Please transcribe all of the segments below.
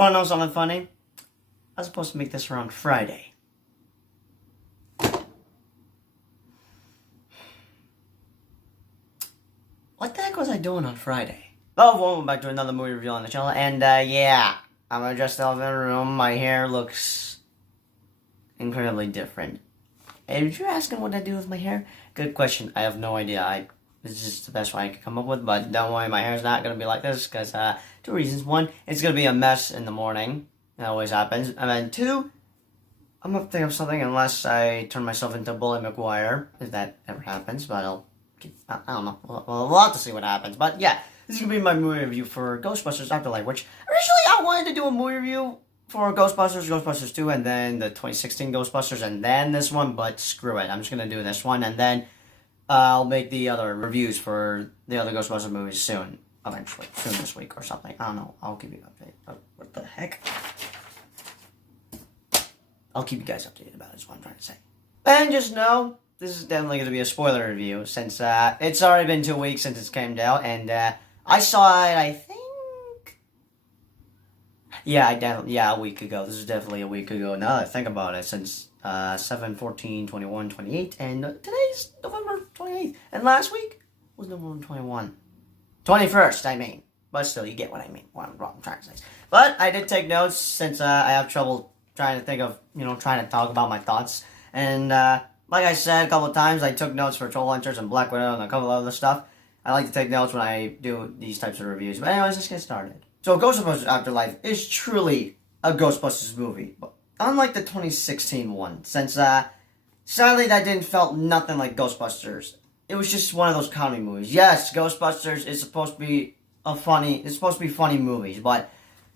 Wanna know something funny? I was supposed to make this around Friday. What the heck was I doing on Friday? Oh, welcome back to another movie review on the channel, and yeah, I'm gonna dress up in the room. My hair looks incredibly different. And if you're asking what I do with my hair, good question. I have no idea. This is just the best one I could come up with, but don't worry, my hair's not gonna be like this, because two reasons. One, it's gonna be a mess in the morning. That always happens. And then two, I'm gonna think of something unless I turn myself into Bully McGuire, if that ever happens, but I don't know. We'll have to see what happens. But yeah, this is gonna be my movie review for Ghostbusters Afterlife, which originally I wanted to do a movie review for Ghostbusters, Ghostbusters 2, and then the 2016 Ghostbusters, and then this one, but screw it. I'm just gonna do this one, and then I'll make the other reviews for the other Ghostbusters movies soon. Eventually. Soon this week or something. I don't know. I'll give you an update. What the heck? I'll keep you guys updated about it, is what I'm trying to say. And just know, this is definitely going to be a spoiler review, since it's already been 2 weeks since it came out, and I saw it, I think... Yeah, a week ago. This is definitely a week ago, now that I think about it, since 7, 14, 21, 28, and today's November 28th, and last week was November 21. 21st, I mean. But still, you get what I mean, what I'm trying to say. But I did take notes, since I have trouble trying to think of, trying to talk about my thoughts. And, like I said a couple of times, I took notes for Troll Hunters and Black Widow and a couple of other stuff. I like to take notes when I do these types of reviews. But anyways, let's get started. So, Ghostbusters Afterlife is truly a Ghostbusters movie. But unlike the 2016 one, since, sadly that didn't felt nothing like Ghostbusters. It was just one of those comedy movies. Yes, Ghostbusters is supposed to be funny movies, but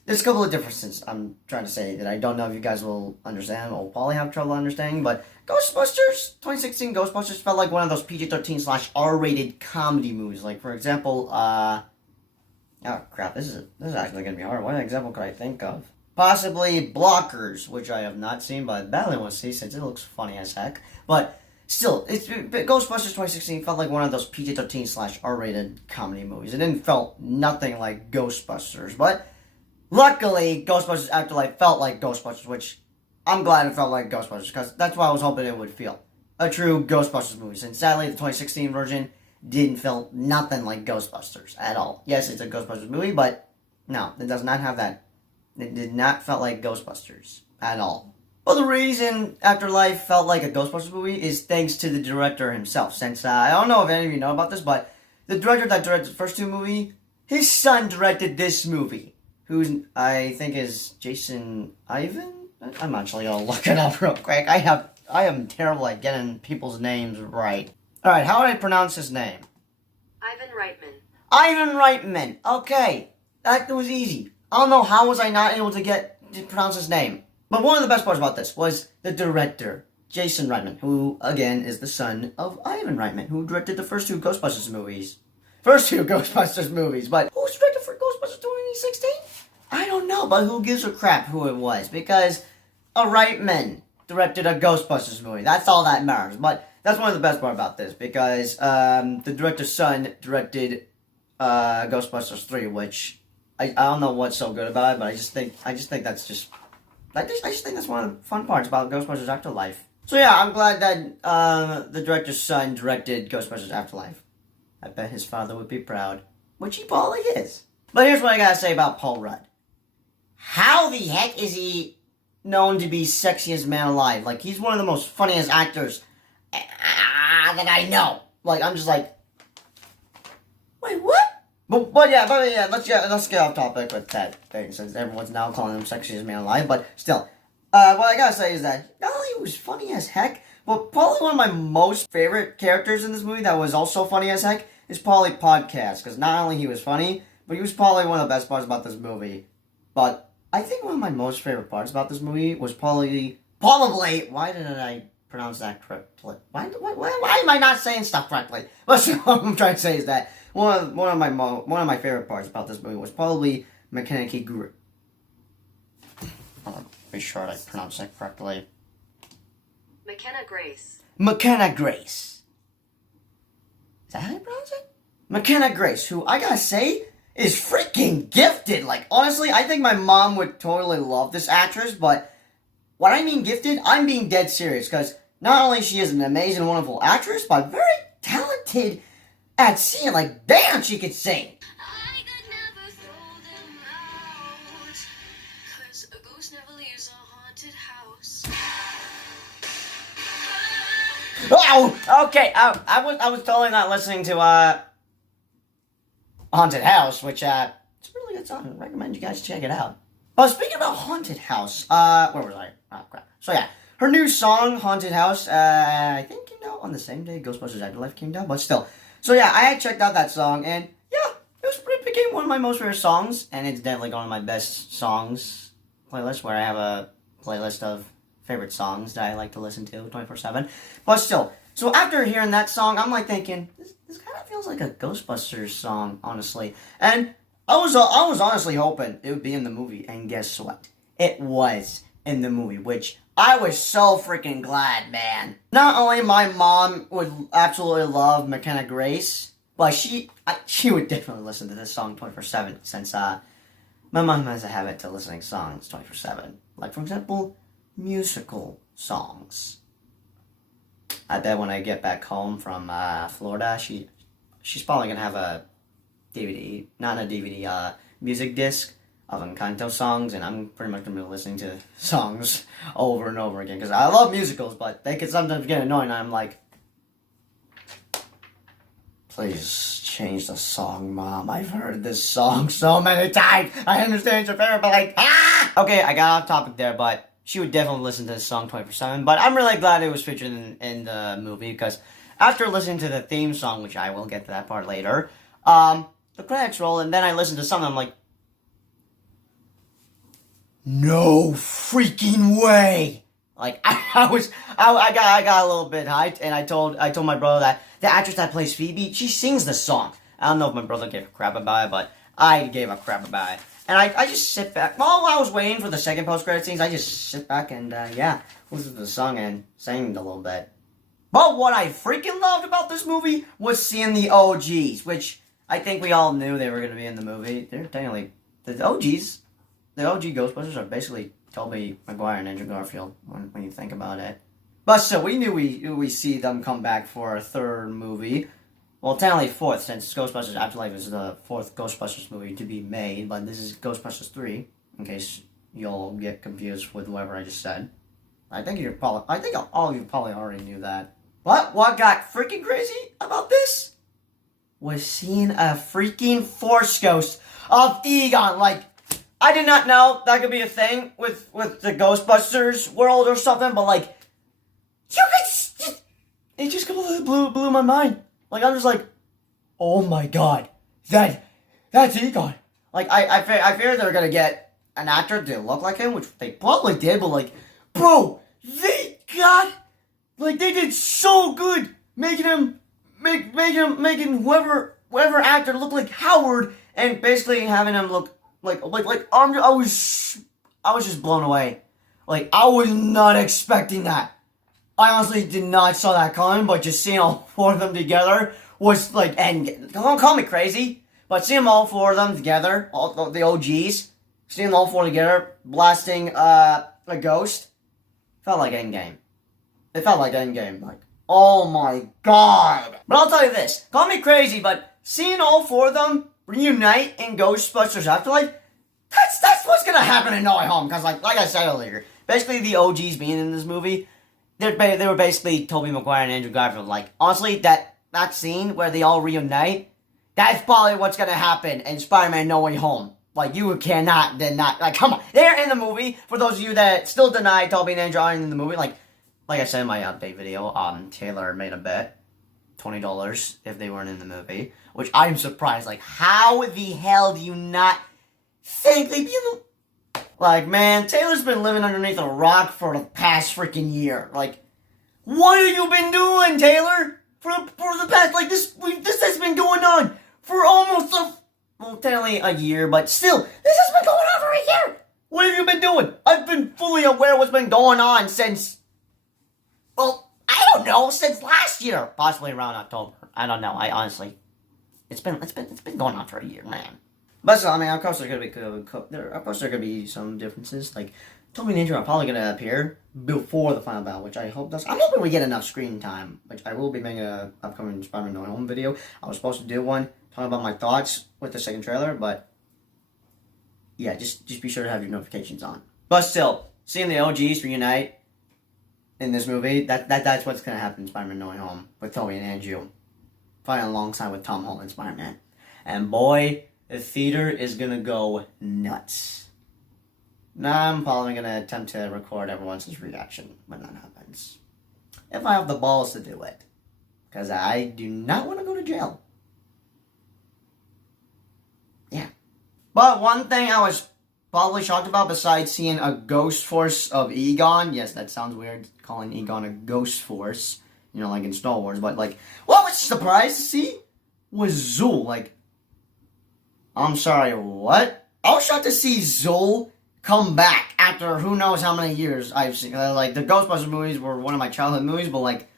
there's a couple of differences I'm trying to say that I don't know if you guys will understand or will probably have trouble understanding, but Ghostbusters, 2016 Ghostbusters felt like one of those PG-13 / R-rated comedy movies. Like, for example, oh crap, this is actually going to be hard. What example could I think of? Possibly Blockers, which I have not seen, but badly want to see since it looks funny as heck. But still, Ghostbusters 2016 felt like one of those PG-13 / R-rated comedy movies. It didn't felt nothing like Ghostbusters, but luckily, Ghostbusters Afterlife felt like Ghostbusters, which I'm glad it felt like Ghostbusters, because that's what I was hoping it would feel. A true Ghostbusters movie, since sadly the 2016 version didn't feel nothing like Ghostbusters at all. Yes, it's a Ghostbusters movie, but no, it does not have that. It did not felt like Ghostbusters at all. Well, the reason Afterlife felt like a Ghostbusters movie is thanks to the director himself, since I don't know if any of you know about this, but the director that directed the first two movies, his son directed this movie, who I think is Jason Ivan? I'm actually gonna look it up real quick. I am terrible at getting people's names right. Alright, how would I pronounce his name? Ivan Reitman. Ivan Reitman. Okay, that was easy. I don't know how was I not able to pronounce his name. But one of the best parts about this was the director, Jason Reitman, who, again, is the son of Ivan Reitman, who directed the first two Ghostbusters movies. But who's directed for Ghostbusters 2016? I don't know, but who gives a crap who it was, because a Reitman directed a Ghostbusters movie. That's all that matters. But that's one of the best part about this, because the director's son directed Ghostbusters 3, which I don't know what's so good about it, but I just think that's just... I just think that's one of the fun parts about Ghostbusters Afterlife. So yeah, I'm glad that the director's son directed Ghostbusters Afterlife. I bet his father would be proud. Which he probably is. But here's what I gotta say about Paul Rudd. How the heck is he known to be sexiest man alive? Like, he's one of the most funniest actors that I know. Like, I'm just like... Wait, what? But yeah, let's get off topic with that thing, since everyone's now calling him sexiest man alive, but still. What I gotta say is that, not only was funny as heck, but probably one of my most favorite characters in this movie that was also funny as heck is probably Podcast, because not only he was funny, but he was probably one of the best parts about this movie. But I think one of my most favorite parts about this movie was probably, why didn't I pronounce that correctly? Why am I not saying stuff correctly? What I'm trying to say is that one of my favorite parts about this movie was probably McKenna Grace. I'll be sure I pronounce that correctly. McKenna Grace. McKenna Grace. Is that how you pronounce it? McKenna Grace, who I gotta say is freaking gifted. Like, honestly, I think my mom would totally love this actress, but when I mean gifted, I'm being dead serious, because not only she is an amazing, wonderful actress, but very talented at singing. Like, damn, she could sing. I could never throw them out, 'cause a ghost never leaves a haunted house. Oh, okay. I was totally not listening to Haunted House, which it's a really good song. I recommend you guys check it out. But speaking about Haunted House, where was I? Oh crap. So yeah, her new song Haunted House, I think came out on the same day Ghostbusters Afterlife came out, but still. So yeah, I had checked out that song, and yeah, it became one of my most favorite songs, and it's definitely one of my best songs playlist, where I have a playlist of favorite songs that I like to listen to 24/7. But still, so after hearing that song, I'm like thinking, this kind of feels like a Ghostbusters song, honestly. And I was honestly hoping it would be in the movie, and guess what? It was in the movie, which I was so freaking glad, man. Not only my mom would absolutely love McKenna Grace, but she would definitely listen to this song 24/7, since my mom has a habit to listening to songs 24/7. Like, for example, musical songs. I bet when I get back home from Florida, she's probably gonna have a DVD, not a DVD, music disc of Encanto songs, and I'm pretty much gonna be listening to songs over and over again, because I love musicals, but they can sometimes get annoying. I'm like, please change the song, Mom. I've heard this song so many times. I understand it's your favorite, but like, Okay, I got off topic there, but she would definitely listen to this song 24/7. But I'm really glad it was featured in the movie, because after listening to the theme song, which I will get to that part later, the credits roll, and then I listened to something, I'm like, no freaking way! Like, I got a little bit hyped, and I told my brother that the actress that plays Phoebe, she sings the song. I don't know if my brother gave a crap about it, but I gave a crap about it. And I just sit back, while I was waiting for the second post-credit scenes, I just sit back and, listen to the song and sang a little bit. But what I freaking loved about this movie was seeing the OGs, which I think we all knew they were going to be in the movie. They're technically, the OGs, the OG Ghostbusters are basically Tobey Maguire and Andrew Garfield, when you think about it. But so we knew we see them come back for a third movie. Well, technically fourth, since Ghostbusters Afterlife is the fourth Ghostbusters movie to be made, but this is Ghostbusters 3, in case you'll get confused with whatever I just said. I think all of you probably already knew that. But what got freaking crazy about this was seeing a freaking Force Ghost of Egon. Like, I did not know that could be a thing with the Ghostbusters world or something, but like, it just completely blew my mind. Like, I'm just like, oh my god, that's Egon. Like, I fear they're gonna get an actor to look like him, which they probably did, but like, bro, they did so good making whoever actor look like Howard, and basically having him look like I was just blown away. Like, I was not expecting that. I honestly did not saw that coming, but just seeing all four of them together was like, and don't call me crazy, but seeing all four of them together, all the OGs, seeing all four together, blasting a ghost, felt like Endgame. It felt like Endgame. Like, oh my god. But I'll tell you this, call me crazy, but seeing all four of them reunite in Ghostbusters Afterlife, that's what's gonna happen in No Way Home, because like I said earlier, basically the OGs being in this movie, they were basically Tobey Maguire and Andrew Garfield. Like, honestly, that scene where they all reunite, that's probably what's gonna happen in Spider-Man No Way Home. Like, you cannot deny, like, come on, they're in the movie. For those of you that still deny Tobey and Andrew aren't in the movie, like I said in my update video, Taylor made a bet, $20 if they weren't in the movie, which I'm surprised. Like, how the hell do you not think they'd be in the... Like, man, Taylor's been living underneath a rock for the past freaking year. Like, what have you been doing, Taylor? For the past, like, this has been going on for almost technically a year, but still, this has been going on for a year. What have you been doing? I've been fully aware of what's been going on since, well, I don't know, since last year. Possibly around October. I don't know. I honestly, it's been going on for a year, man. But so, I mean, of course there could be some differences. Like Toby and Andrew are probably gonna appear before the final battle, which I hope does. I'm hoping we get enough screen time, which I will be making a upcoming Spider-Man No Way Home video. I was supposed to do one talking about my thoughts with the second trailer, but yeah, just be sure to have your notifications on. But still, seeing the OGs reunite in this movie, that's what's gonna happen in Spider-Man No Way Home with Toby and Andrew, fighting alongside with Tom Holland Spider-Man, and boy. The theater is gonna go nuts. Now I'm probably gonna attempt to record everyone's reaction when that happens. If I have the balls to do it. Because I do not want to go to jail. Yeah. But one thing I was probably shocked about besides seeing a ghost force of Egon. Yes, that sounds weird, calling Egon a ghost force. You know, like in Star Wars. But like, what I was surprised to see was Zool. Like, I'm sorry, what? I was shocked to see Zool come back after who knows how many years I've seen. Like, the Ghostbusters movies were one of my childhood movies, but like,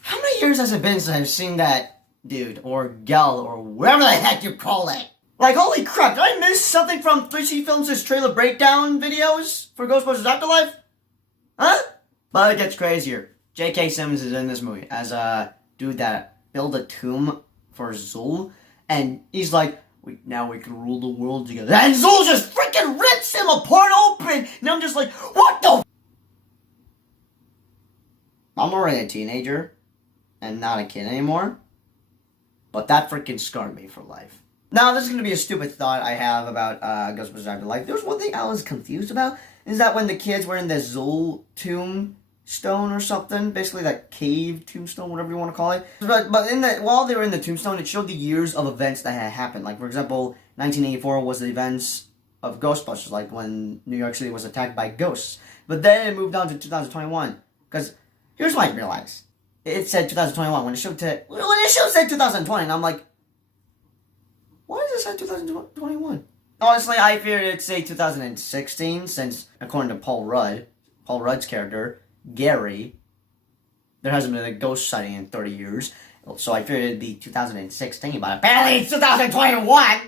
how many years has it been since I've seen that dude, or gal, or whatever the heck you call it? Like, holy crap, did I miss something from 3C Films' trailer breakdown videos for Ghostbusters Afterlife? Huh? But it gets crazier. J.K. Simmons is in this movie as a dude that built a tomb for Zool, and he's like, now we can rule the world together. And Zool just freaking rips him apart open! And I'm just like, what the I'm already a teenager, and not a kid anymore. But that freaking scarred me for life. Now, this is going to be a stupid thought I have about Ghostbusters Afterlife. There's one thing I was confused about, is that when the kids were in the Zool tombstone or something, basically that cave tombstone, whatever you want to call it. But while they were in the tombstone, it showed the years of events that had happened. Like, for example, 1984 was the events of Ghostbusters, like when New York City was attacked by ghosts. But then it moved on to 2021. Because here's what I realized. It said 2021 when it should say 2020, and I'm like, why does it say 2021? Honestly, I feared it'd say 2016, since according to Paul Rudd's character, Gary, there hasn't been a ghost sighting in 30 years. So I figured it'd be 2016, but apparently it's 2021!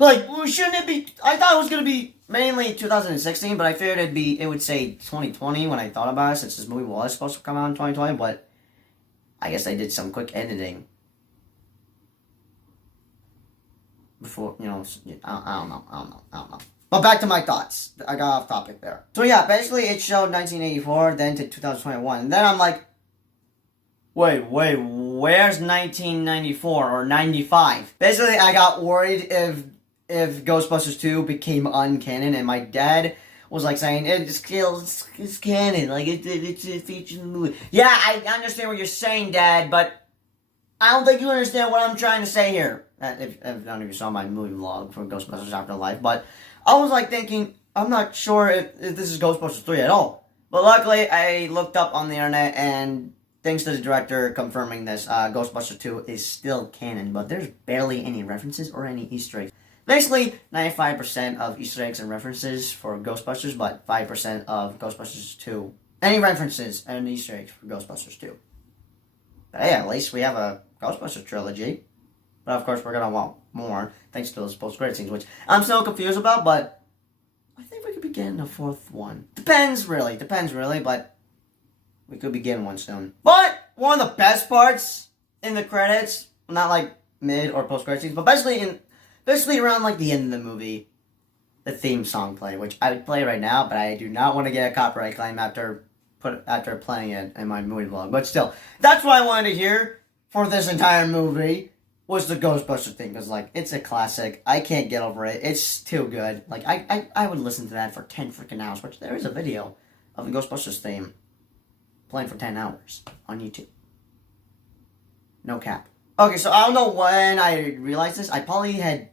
Like, shouldn't it be? I thought it was gonna be mainly 2016, but I figured it would say 2020 when I thought about it, since this movie was supposed to come out in 2020, but I guess I did some quick editing. Before, you know, I don't know. But back to my thoughts. I got off topic there. So yeah, basically it showed 1984, then to 2021. And then I'm like, wait, where's 1994 or 95? Basically, I got worried if Ghostbusters 2 became uncanon, and my dad was like saying, it's canon, like it's a feature in the movie. Yeah, I understand what you're saying, Dad, but I don't think you understand what I'm trying to say here. If none of you saw my movie vlog for Ghostbusters Afterlife, but I was like thinking, I'm not sure if this is Ghostbusters 3 at all. But luckily, I looked up on the internet, and thanks to the director confirming this, Ghostbusters 2 is still canon, but there's barely any references or any Easter eggs. Basically, 95% of Easter eggs and references for Ghostbusters, but 5% of Ghostbusters 2. Any references and Easter eggs for Ghostbusters 2. But hey, at least we have a Ghostbusters trilogy. But of course, we're going to want more, thanks to those post-credit scenes, which I'm still confused about, but I think we could be getting a fourth one. Depends, really, but we could be getting one soon. But one of the best parts in the credits, not like mid or post-credit scenes, but basically around like the end of the movie, the theme song play, which I would play right now, but I do not want to get a copyright claim after playing it in my movie vlog. But still, that's what I wanted to hear for this entire movie, was the Ghostbusters thing, because, like, it's a classic. I can't get over it. It's too good. Like, I would listen to that for 10 freaking hours, which there is a video of the Ghostbusters theme playing for 10 hours on YouTube. No cap. Okay, so I don't know when I realized this. I probably had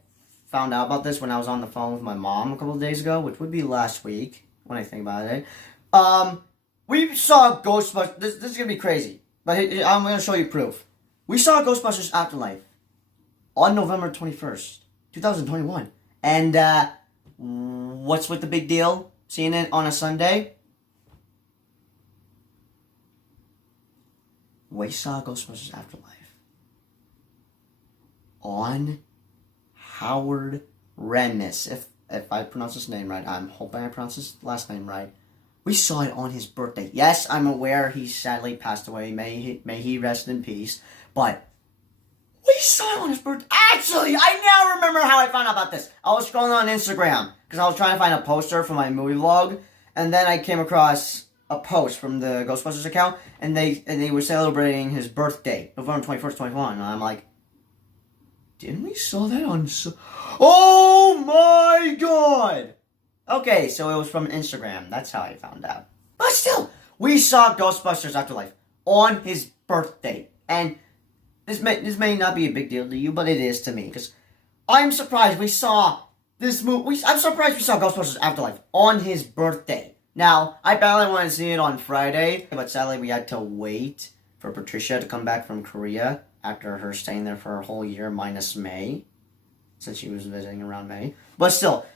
found out about this when I was on the phone with my mom a couple of days ago, which would be last week, when I think about it. We saw Ghostbusters. This is going to be crazy, but I'm going to show you proof. We saw Ghostbusters Afterlife on November 21st, 2021. And, what's with the big deal? Seeing it on a Sunday? We saw Ghostbusters Afterlife on Howard Rennis. If I pronounce his name right, I'm hoping I pronounce his last name right. We saw it on his birthday. Yes, I'm aware he sadly passed away. May he rest in peace. But we saw it on his birthday. Actually, I now remember how I found out about this. I was scrolling on Instagram because I was trying to find a poster for my movie vlog, and then I came across a post from the Ghostbusters account, and they were celebrating his birthday, November 21st, 21. And I'm like, didn't we saw that on? Oh my god! Okay, so it was from Instagram. That's how I found out. But still, we saw Ghostbusters Afterlife on his birthday. And this may not be a big deal to you, but it is to me. Because I'm surprised we saw this movie. I'm surprised we saw Ghostbusters Afterlife on his birthday. Now, I badly wanted to see it on Friday, but sadly we had to wait for Patricia to come back from Korea after her staying there for a whole year minus May, since she was visiting around May. But still,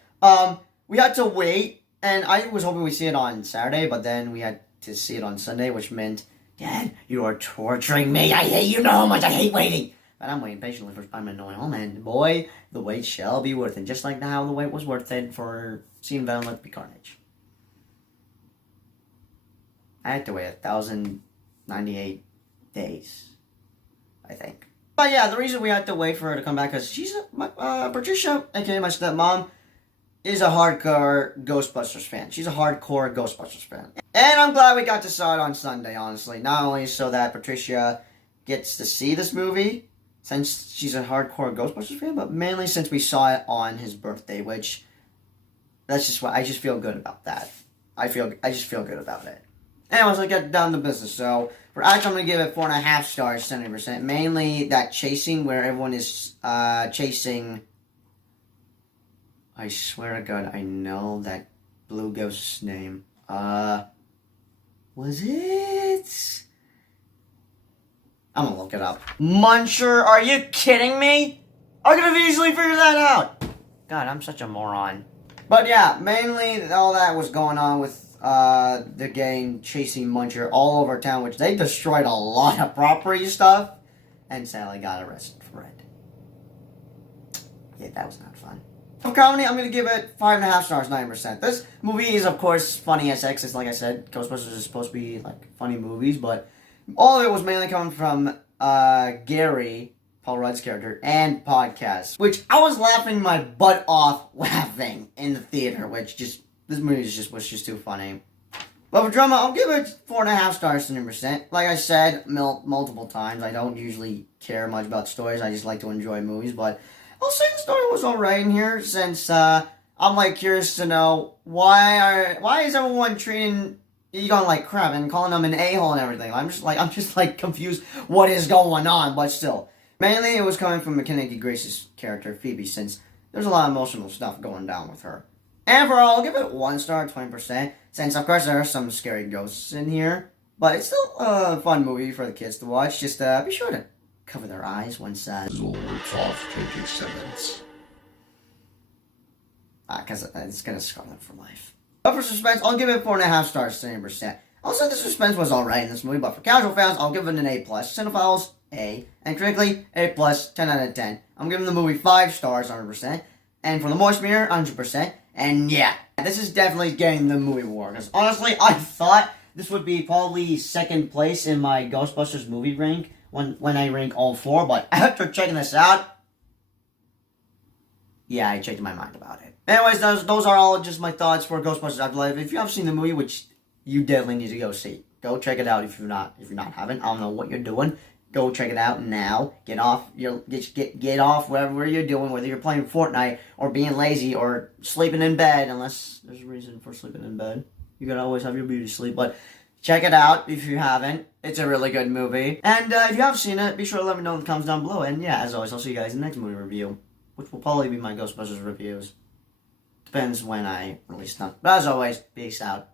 we had to wait, and I was hoping we'd see it on Saturday, but then we had to see it on Sunday, which meant, Dad, you are torturing me. I hate you know how much I hate waiting. But I'm waiting patiently for Spider-Man No Way Home, and boy, the wait shall be worth it. Just like how the wait was worth it for seeing Venom Let Be Carnage. I had to wait 1,098 days, I think. But yeah, the reason we had to wait for her to come back is she's Patricia, aka my stepmom, is a hardcore Ghostbusters fan. She's a hardcore Ghostbusters fan. And I'm glad we got to saw it on Sunday, honestly. Not only so that Patricia gets to see this movie, since she's a hardcore Ghostbusters fan, but mainly since we saw it on his birthday, which, that's just what, I just feel good about that. I just feel good about it. Anyways, I get down to business. So, for action, I'm going to give it 4.5 stars, 70%. Mainly that chasing, where everyone is chasing. I swear to God, I know that blue ghost's name. Was it? I'm gonna look it up. Muncher, are you kidding me? I could have easily figured that out. God, I'm such a moron. But yeah, mainly all that was going on with the gang chasing Muncher all over town, which they destroyed a lot of property stuff, and sadly got arrested for it. Yeah, that was not fun. For comedy, I'm going to give it 5.5 stars, 9%. This movie is, of course, funny as heck, since, like I said, Ghostbusters is supposed to be, like, funny movies, but all of it was mainly coming from Gary, Paul Rudd's character, and podcasts, which I was laughing my butt off laughing in the theater, which just, this movie was just too funny. But for drama, I'll give it 4.5 stars, 9%. Like I said multiple times, I don't usually care much about stories, I just like to enjoy movies, but I'll say the story was alright in here, since I'm like curious to know why is everyone treating Egon like crap and calling him an a-hole and everything. I'm just like confused what is going on, but still. Mainly it was coming from McKenna Grace's character, Phoebe, since there's a lot of emotional stuff going down with her. And overall, I'll give it 1 star, 20%, since of course there are some scary ghosts in here, but it's still a fun movie for the kids to watch. Just be sure to cover their eyes once It's off J.K. Simmons. Because it's gonna scar them for life. But for suspense, I'll give it 4.5 stars, 70%. Also, the suspense was alright in this movie, but for casual fans, I'll give it an A+. Cinephiles, A. And critically, A+, 10 out of 10. I'm giving the movie 5 stars, 100%. And for the Moist Mirror, 100%. And yeah, this is definitely getting the movie award. Because honestly, I thought this would be probably second place in my Ghostbusters movie rank when I rank all 4. But after checking this out, yeah, I changed my mind about it. Anyways, those are all just my thoughts for Ghostbusters Afterlife. If you haven't seen the movie, which you definitely need to go see, go check it out. If you're not haven't, I don't know what you're doing. Go check it out now. Get off get off whatever you're doing, whether you're playing Fortnite or being lazy or sleeping in bed, unless there's a reason for sleeping in bed. You gotta always have your beauty sleep, but check it out if you haven't. It's a really good movie. And if you have seen it, be sure to let me know in the comments down below. And yeah, as always, I'll see you guys in the next movie review, which will probably be my Ghostbusters reviews. Depends when I release them. But as always, peace out.